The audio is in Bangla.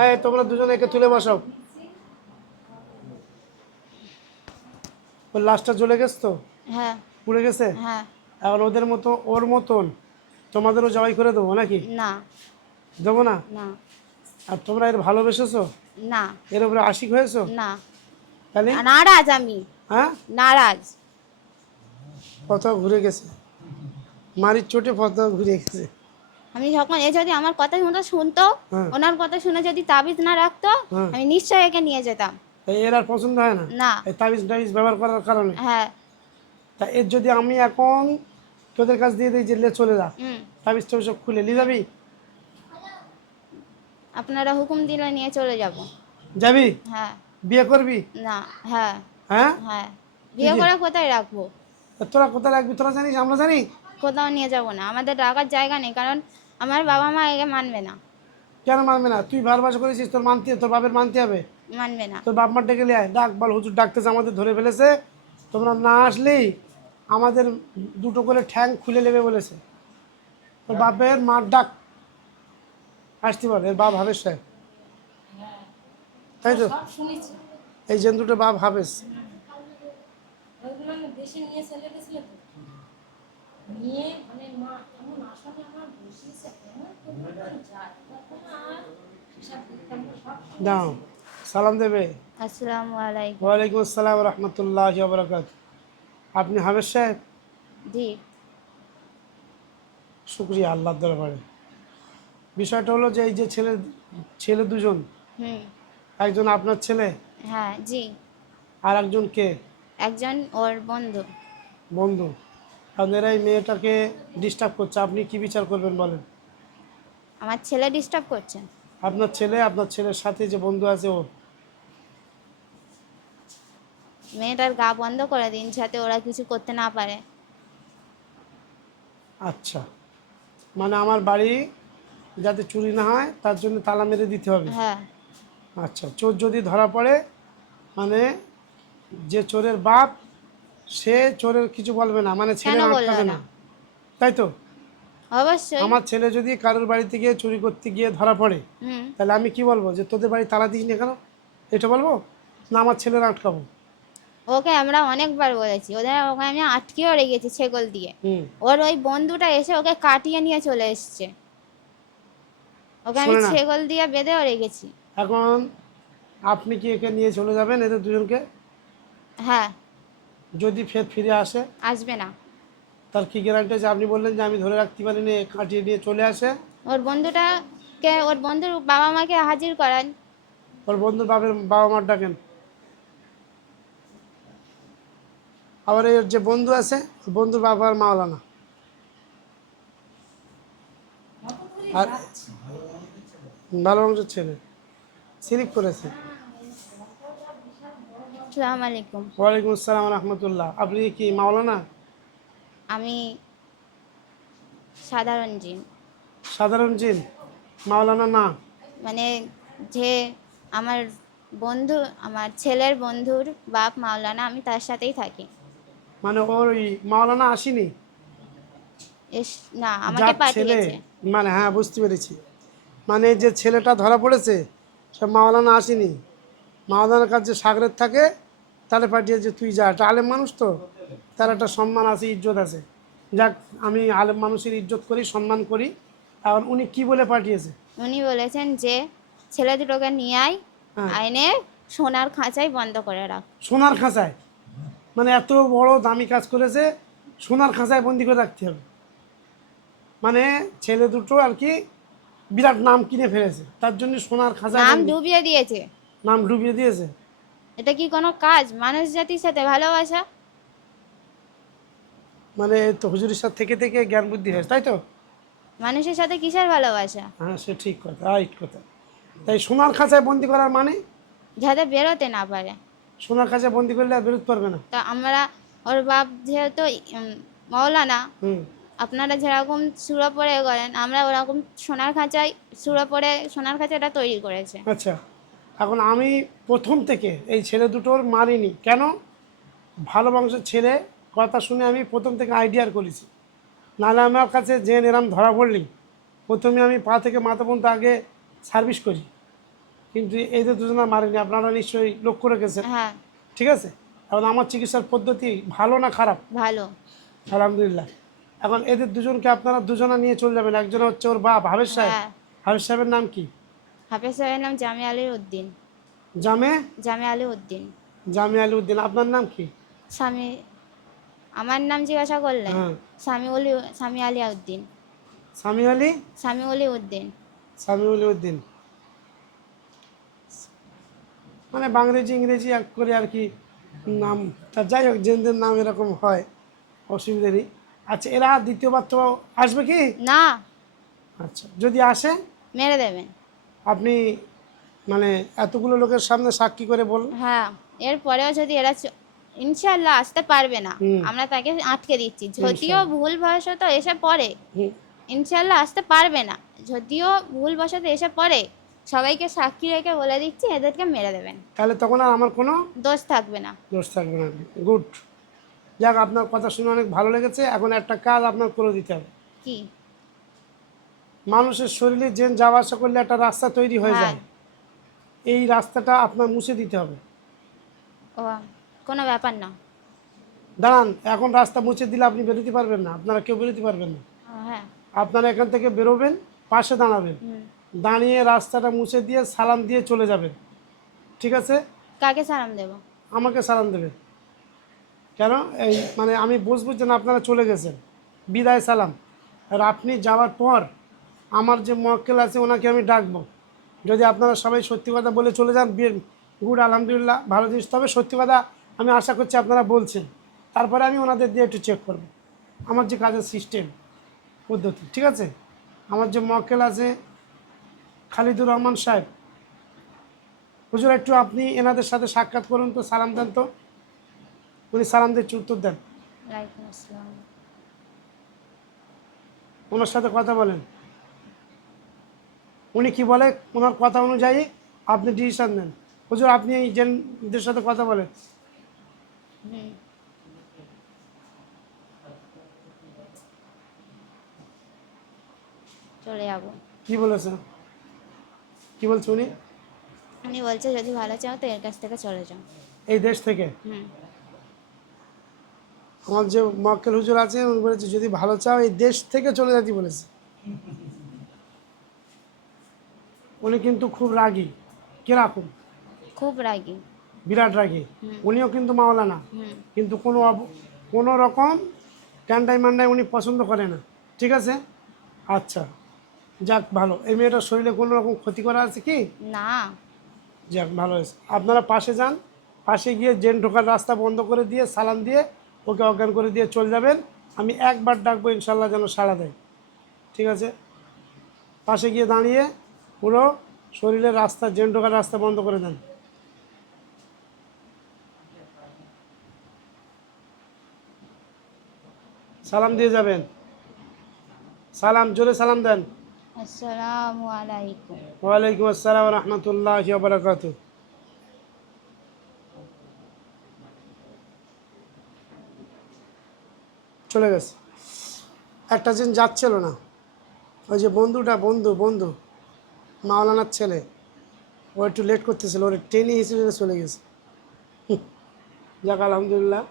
হ্যাঁ, তোমরা দুজনে একে তুলে বসাও। ওর লাশটা জ্বলে গেছে তো, হ্যাঁ পুড়ে গেছে। হ্যাঁ। এখন ওদের মতো ওর মতন তোমাদেরও জবাই করে দেবো নাকি? না দেবো না? না আর তোমরা এর ভালোবেসেছো, না এর উপরে আশিক হয়েছো না। তাহলে? নারাজ আমি, হ্যাঁ, নারাজ। পথও ঘুরে গেছে, মারির চোটে পথও ঘুরে গেছে। আমি যখন এ যদি আমার কথা মতো শুনতো, হ্যাঁ ওনার কথা শুনে যদি তাবিজ না রাখতো, হ্যাঁ। আমি নিশ্চয়ই একে নিয়ে যেতাম। তাই এর আর পছন্দ হয় না না। এই তাবিজ টাবিজ ব্যবহার করার কারণে? হ্যাঁ। তা এর যদি আমি এখন তোদের কাছ দিয়ে দিই যে লে চলে যা, হুম। তাবিজ টাবিজ সব খুলে নিয়ে যাবি? আপনারা হুকুম দিলে নিয়ে চলে যাব। যাবি? হ্যাঁ। বিয়ে করবি? না। হ্যাঁ। হ্যাঁ, হ্যাঁ। তুই বিয়ে যে করে কোথায় রাখবো? তা তোরা কোথায় রাখবি তোরা জানিস, আমরা জানি? কোথাও নিয়ে যাব না, আমাদের রাখার জায়গা নেই, কারণ আমার বাবা মা একে মানবে না। কেন মানবে না? তুই ভালোবাসা করেছিস, তোর মানতে, তোর বাপের মানতে হবে। মানবে না। তোর বাপ মার ডেকে লিয়ে আয়, ডাক বল হুজুর ডাকতেছে, আমাদের ধরে ফেলেছে, তোমরা না আসলেই আমাদের দুটো করে ঠ্যাং খুলে নেবে বলেছে। তোর বাপের মার ডাক, আসতে পারে এর বাপ হাবেস সাহেব, তাই তো? এই জেন্তুটার বাপ হাবেস। দাও, সালাম দেবে। আসসালামু আলাইকুম। ওয়ালাইকুম আসসালাম রহমতুল্লাহ বরকাত। আপনি হাবেস সাহেব? জি। শুক্রিয়া আল্লাহর দরবারে। বিষয়টা হলো যে এই যে ছেলে ছেলে দুজন, হুম। একজন আপনার ছেলে হ্যাঁ। জি। আর একজন কে? একজন ওর বন্ধু। বন্ধু। আপনারা এই মেয়েটাকে ডিস্টার্ব করছে, আপনি কি বিচার করবেন বলেন? আমার ছেলে ডিস্টার্ব করছে। আপনার ছেলে, আপনার ছেলের সাথে যে বন্ধু আছে ও। মেয়েটার গা বন্ধ করে দিন, যাতে ওরা কিছু করতে না পারে। আচ্ছা, মানে আমার বাড়ি যাতে চুরি না হয় তার জন্য তালা মেরে দিতে হবে। হ্যাঁ। আচ্ছা, চোর যদি ধরা পড়ে, মানে যে চোরের বাপ সে চোরের কিছু বলবে না, মানে ছেলে কেন বললো আটকাবে না? না, তাই তো? অবশ্যই। আমার ছেলে যদি কারোর বাড়িতে গিয়ে চুরি করতে গিয়ে ধরা পড়ে, হুম। তাহলে আমি কি বলবো? যে তোদের বাড়ি তালা দিস না কেন, এটা বলবো? না আমার ছেলেরা আটকাবো? ওকে আমরা অনেকবার বলেছি, ওকে আমি আটকেও রেখেছি ছেগল দিয়ে। হুম। ওর ওই বন্ধুটা এসে ওকে কাটিয়ে নিয়ে চলে এসছে। ওকে আমি শোনে না, ছেগল দিয়ে বেঁধেও রেখেছি। এখন আপনি কি একে নিয়ে চলে যাবেন এদের দুজনকে? হ্যাঁ। যদি ফের ফিরে আসে, আসবে না। তার কি গ্যারান্টি আছে? আপনি বললেন যে আমি ধরে রাখতে পারিনি, কাটিয়ে নিয়ে চলে আসে। ওর বন্ধুটাকে, ওর বন্ধুর বাবা মাকে হাজির করান। ওর বন্ধুর বাবা মার ডাকেন। আবার এর যে বন্ধু আছে, বন্ধুর বাবার মাওলানা, আর ভালো মানুষের ছেলে, সিরিক করেছে। আসসালামু আলাইকুম। ওয়ালাইকুম আসসালাম রহমতুল্লাহ। আপনি কি মাওলানা? আমি সাধারণ জিন। সাধারণ জিন, মাওলানা না? মানে যে আমার বন্ধু, আমার ছেলের বন্ধুর বাপ মাওলানা, আমি তার সাথেই থাকি। মানে ওই মাওলানা আসেনি? এস না, আমাকে যার ছেলে, পাঠিয়েছে। মানে হ্যাঁ বুঝতে পেরেছি, মানে যে ছেলেটা ধরা পড়েছে সে মাওলানা আসেনি, মাওলানার কাছে সাগরের থাকে, তাহলে পাঠিয়েছে তুই যা। একটা আলেম মানুষ তো, তার একটা সম্মান আছে, ইজ্জত আছে। যাক, আমি আলেম মানুষের ইজ্জত করি, সম্মান করি। এখন উনি কি বলে পাঠিয়েছে? উনি বলেছেন যে ছেলে দুটোকে নিয়ে আয়, হ্যাঁ, আইনে সোনার খাঁচায় বন্ধ করে রাখ। সোনার খাঁচায়? মানে এত বড় দামি কাজ করেছে, সোনার খাঁচায় বন্দি করে রাখতে হবে? মানে ছেলে দুটো আর কি বিরাট নাম কিনে ফেলেছে, তার জন্য সোনার খাঁচায় নাম বন্দি। ডুবিয়ে দিয়েছে। নাম ডুবিয়ে দিয়েছে? এটা কি কোনো কাজ? মানুষ জাতির সাথে ভালোবাসা। মানে তো হুজুরের সাথে থেকে থেকে জ্ঞান বুদ্ধি হয়েছে, তাই তো? মানুষের সাথে কিসের ভালোবাসা? হ্যাঁ, সে ঠিক কথা, রাইট কথা। তাই সোনার খাঁচায় বন্দি করার মানে? যাতে বেরোতে না পারে। সোনার খাঁচায় বন্দি করলে আর বেরোতে পারবে না? তা আমরা, ওর বাপ যেহেতু মৌলানা, হুম। আপনারা যেরকম সুরা পড়ে করেন, আমরা ওরকম সোনার খাঁচায় সুরা পড়ে সোনার খাঁচাটা তৈরি করেছে। আচ্ছা, এখন আমি প্রথম থেকে এই ছেলে দুটোর মারিনি কেন? ভালো বংশের ছেলে, কথা শুনে আমি প্রথম থেকে আইডিয়ার করেছি। নাহলে আমার কাছে যে এরম ধরা পড়লি, প্রথমে আমি পা থেকে মাথা পর্যন্ত আগে সার্ভিস করি। কিন্তু এদের দুজনা মারেনি, আপনারা নিশ্চয়ই লক্ষ্য রেখেছেন। হ্যাঁ, ঠিক আছে, এখন আমার চিকিৎসার পদ্ধতি ভালো না খারাপ? ভালো। আলহামদুলিল্লাহ। এখন এদের দুজনকে আপনারা দুজনা নিয়ে চলে যাবেন। একজন হচ্ছে ওর বাপ হাফেজ সাহেব। হ্যাঁ, হাফেজ সাহেবের নাম কি? হাফেজ সাহেবের নাম জামি আলী উদ্দিন। জামে জামি আলী উদ্দিন। জামি আলী উদ্দিন। আপনার নাম কি? স্বামী, আমার নাম জিজ্ঞাসা করলেন? হ্যাঁ, স্বামী আলী উদ্দিন। সামি আলী স্বামী অলি উদ্দিন। সামিউল উদ্দিন। মানে বাংরেজি ইংরেজি এক করে আর কি নাম। তা যাই হোক, জেনদের নাম এরকম হয়, অসুবিধা নেই। আচ্ছা, এরা দ্বিতীয়বার তো আসবে কি? না, আচ্ছা, যদি আসে মেরে দেবেন। আপনি মানে এতগুলো লোকের সামনে সাক্ষী করে বলুন। হ্যাঁ, এরপরেও যদি এরা ইনশাল্লাহ আসতে পারবে না, হুম। আমরা তাকে আটকে দিচ্ছি। যদিও ইনশাআল্লাহ। ভুলবশত এসে পড়ে, হুম। ইনশাল্লাহ আসতে পারবে না। যদিও ভুলবশত এসে পড়ে, সবাইকে সাক্ষী রেখে বলে দিচ্ছি এদেরকে মেরে দেবেন, তাহলে তখন আর আমার কোনো দোষ থাকবে না। দোষ থাকবে না। গুড। যাক, আপনার কথা শুনে অনেক ভালো লেগেছে। এখন একটা কাজ আপনার করে দিতে হবে। কি? মানুষের শরীরে জেন যাওয়া আসা করলে একটা রাস্তা তৈরি হয়ে হ্যাঁ। যায়, এই রাস্তাটা আপনার মুছে দিতে হবে। ও, কোনো ব্যাপার না। দাঁড়ান, এখন রাস্তা মুছে দিলে আপনি বেরোতে পারবেন না, আপনারা কেউ বেরোতে পারবেন না। হ্যাঁ। আপনারা এখান থেকে বেরোবেন, পাশে দাঁড়াবেন, হুম। দাঁড়িয়ে রাস্তাটা মুছে দিয়ে সালাম দিয়ে চলে যাবেন। ঠিক আছে? কাকে সালাম দেব? আমাকে সালাম দেবেন। কেন? এই মানে আমি বুঝবো যে না আপনারা চলে গেছেন, বিদায় সালাম। আর আপনি যাওয়ার পর আমার যে মক্কেল আছে ওনাকে আমি ডাকবো। যদি আপনারা সবাই সত্যি কথা বলে চলে যান, গুড, আলহামদুলিল্লাহ, ভালো জিনিস। তবে সত্যি কথা আমি আশা করছি আপনারা বলছেন, তারপরে আমি ওনাদের দিয়ে একটু চেক করব আমার যে কাজের সিস্টেম পদ্ধতি। ঠিক আছে? আমার যে মক্কেল আছে খালিদুর রহমান সাহেব, হুজুর একটু আপনি এনাদের সাথে সাক্ষাৎ করুন তো, সালাম দেন তো। উনি সালাম দিয়ে উত্তর দেন। ওয়ালাইকুম আসসালাম। ওনার সাথে কথা বলেন, উনি কি বলে ওনার কথা অনুযায়ী আপনি ডিসিশন নেন। হুজুর আপনি এই জেনদের সাথে কথা বলেন। হুম। চলে যাব। কি বলেছেন? কি বলছে উনি? উনি বলছে যদি ভালো চাও তো এর কাছ থেকে চলে যাও। এই দেশ থেকে? হুম। আমার যে মক্কেল হুজুর আছে উনি বলেছে যদি ভালো চাও এই দেশ থেকে চলে যেতে বলেছে। উনি কিন্তু খুব রাগী। কিরকম? খুব রাগী। বিরাট রাগী। হুম। উনিও কিন্তু মাওলানা, হুম। কিন্তু কোনো রকম ট্যান্ডাই মান্ডাই উনি পছন্দ করে না। ঠিক আছে? আচ্ছা, যাক ভালো। এই মেয়েটার শরীরে কোনো রকম ক্ষতি করা আছে কি? না। যাক ভালো হয়েছে। আপনারা পাশে যান, পাশে গিয়ে জেন ঢোকার রাস্তা বন্ধ করে দিয়ে সালাম দিয়ে ওকে অজ্ঞান করে দিয়ে চলে যাবেন। আমি একবার ডাকবো, ইনশাল্লাহ যেন সাড়া দেয়। ঠিক আছে? পাশে গিয়ে দাঁড়িয়ে পুরো শরীরের রাস্তা, জেন ঢোকার রাস্তা বন্ধ করে দেন। সালাম দিয়ে যাবেন। সালাম, জোরে সালাম দেন। আসসালামু আলাইকুম। ওয়ালাইকুম আসসালাম রহমতুল্লাহ বারাকাতু। চলে গেছে। একটা দিন যাচ্ছিল না, ওই যে বন্ধু মাওলানার ছেলে, ও একটু লেট করতেছিল, ওর ট্রেনে হিসেবে চলে গেছে। যাক আলহামদুলিল্লাহ।